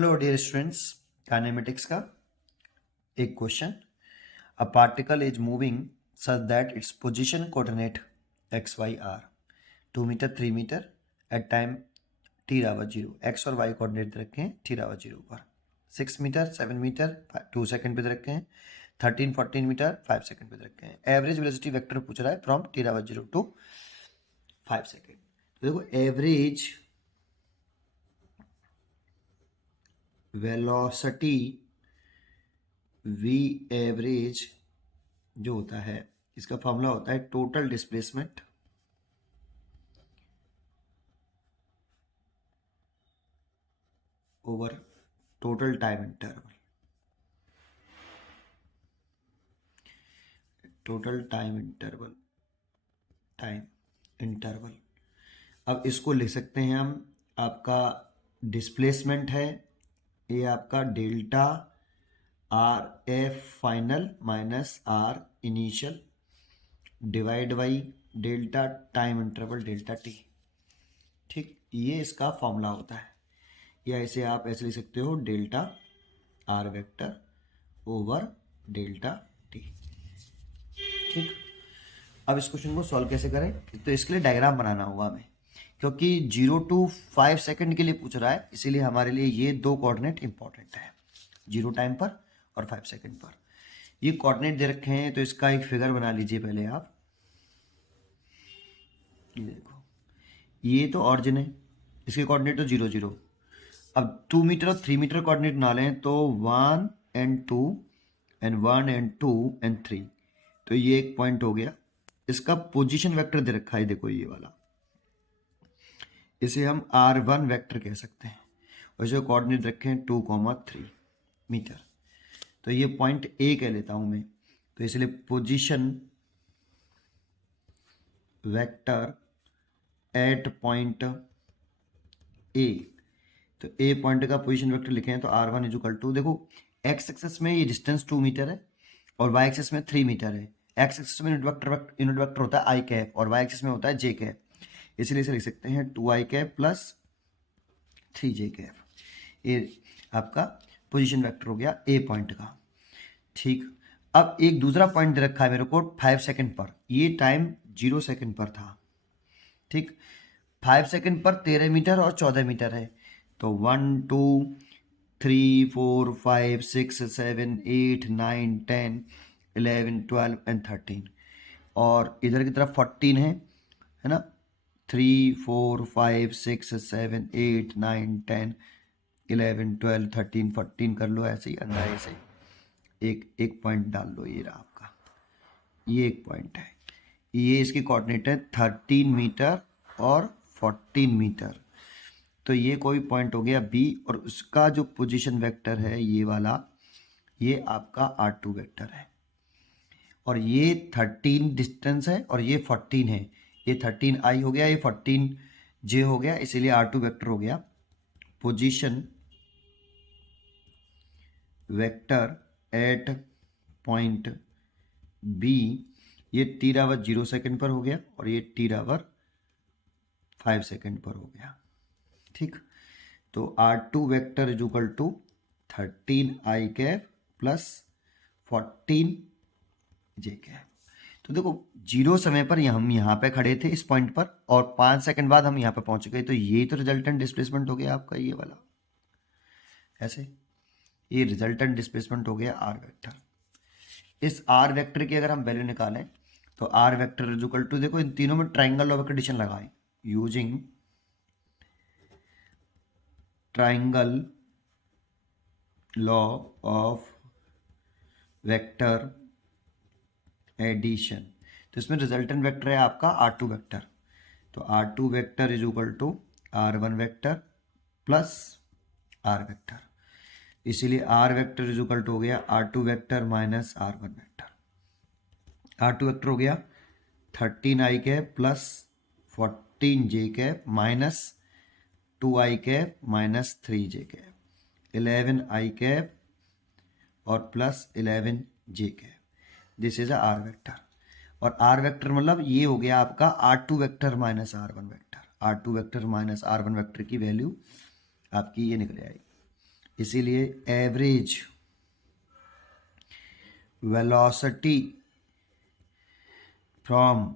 Hello dear students, kinematics का एक question. A particle is moving such that its position coordinate X Y are 2 metre 3 metre at time T रावर zero. X और Y coordinate दे रखे हैं T रावर zero पर। 6 metre 7 metre 2 second पे दे रखे हैं। 13 14 मीटर 5 सेकंड पे दे रखे हैं। एवरेज वेलोसिटी वेक्टर पूछ रहा है फ्रॉम टी रावर जीरो टू 5 सेकंड। तो देखो एवरेज वेलोसिटी वी एवरेज जो होता है इसका फॉर्मूला होता है total displacement over total time interval. Total time interval अब इसको लिख सकते हैं हम। आपका डिस्प्लेसमेंट है ये आपका delta r f final minus r initial divide by delta time interval delta t. ठीक, ये इसका फॉर्मूला होता है। या इसे आप ऐसे लिख सकते हो delta R vector over delta t. ठीक, अब इस क्वेश्चन को सॉल्व कैसे करें, तो इसके लिए डायग्राम बनाना होगा हमें, क्योंकि 0 to 5 सेकंड के लिए पूछ रहा है, इसीलिए हमारे लिए ये दो कोऑर्डिनेट इंपॉर्टेंट है, 0 टाइम पर और 5 सेकंड पर। ये कोऑर्डिनेट दे रखे हैं तो इसका एक फिगर बना लीजिए पहले आप। ये देखो, ये तो ऑरिजिन है, इसके कोऑर्डिनेट तो 0 0। अब 2 मीटर और 3 मीटर कोऑर्डिनेट ना लें तो 1 and 2 and 1 and 2 and 3, तो ये एक पॉइंट हो गया। इसका पोजीशन वेक्टर दे रखा है, देखो ये वाला, इसे हम R1 वेक्टर कह सकते हैं और इसे कोऑर्डिनेट रखे हैं 2,3 मीटर। तो ये पॉइंट ए कह लेता हूं मैं, तो इसलिए position vector at point A, तो ए पॉइंट का पोजीशन वेक्टर लिखे हैं तो R1 इक्वल टू, देखो एक्स एक्सेस में ये डिस्टेंस 2 मीटर है और वाई एक्सेस में 3 मीटर है। एक्स एक्सेस में यूनिट वेक्टर होता है आई कैप और वाई एक्सेस में होता है जे कैप, इसलिए इसे लिख सकते हैं 2i cap plus 3j cap. ये आपका पोजीशन वेक्टर हो गया ए पॉइंट का। ठीक, अब एक दूसरा पॉइंट दे रखा है मेरे को 5 सेकंड पर, ये टाइम 0 सेकंड पर था। ठीक, 5 सेकंड पर 13 मीटर और 14 मीटर है, तो 1 2 3 4 5 6 7 8 9 10 11 12 एंड 13, और इधर की तरफ 14 है ना। 3 4 5 6 7 8 9 10 11 12 13 14 कर लो ऐसे ही अंदाजे से, एक एक पॉइंट डाल लो। ये रहा आपका, ये एक पॉइंट है, ये इसकी कोऑर्डिनेट है 13 मीटर और 14 मीटर, तो ये कोई पॉइंट हो गया बी, और उसका जो पोजीशन वेक्टर है ये वाला, ये आपका R2 वेक्टर है, और ये 13 डिस्टेंस है और ये 14 है, ये 13i हो गया, ये 14j हो गया, इसीलिए R2 वेक्टर हो गया position vector at point b. ये टी रावर 0 सेकंड पर हो गया और ये टी रावर 5 सेकंड पर हो गया। ठीक, तो R2 vector is equal to 13i cap plus 14j cap. तो देखो 0 समय पर हम यहाँ पे खड़े थे इस पॉइंट पर, और 5 सेकंड बाद हम यहाँ पे पहुंच गए, तो ये तो रिजल्टेंट डिस्प्लेसमेंट हो गया आपका ये वाला, ऐसे ये रिजल्टेंट डिस्प्लेसमेंट हो गया R वेक्टर। इस R वेक्टर की अगर हम वैल्यू निकालें तो R vector is equal to, देखो इन तीनों में ट्राइंगल लॉ ऑफ कंडीशन लगाएं, using triangle law of vector addition, तो इसमें रिजल्टेंट वेक्टर है आपका R2 वेक्टर, तो R2 vector is equal to R1 vector plus R vector, इसीलिए R vector is equal to हो गया R2 vector minus R1 vector. R2 vector हो गया 13i cap plus 14j cap minus 2i cap minus 3j cap, 11i cap और plus 11j cap, this is R vector. और R vector मतलब ये हो गया आपका R2 vector minus R1 vector, R2 vector minus R1 vector की value आपकी ये निकल आएगी, इसीलिए एवरेज वेलोसिटी फ्रॉम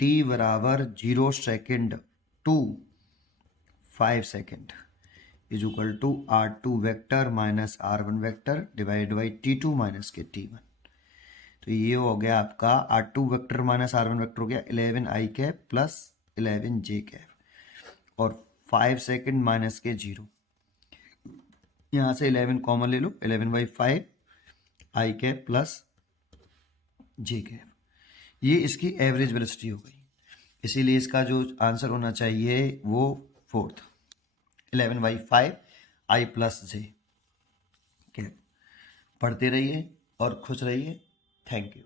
t बराबर 0 second to 5 second is equal to r2 vector minus r1 vector divide by t2 minus के t1। तो ये हो गया आपका r2 vector minus r1 vector हो गया 11i cap plus 11j cap और 5 सेकेंड माइनस के 0, यहाँ से 11 कॉमन ले लो, 11/5 i cap plus j cap. ये इसकी एवरेज वेलोसिटी हो गई, इसीलिए इसका जो आंसर होना चाहिए वो 4th 11/5 i plus j cap. पढ़ते रहिए और खुश रहिए। Thank you.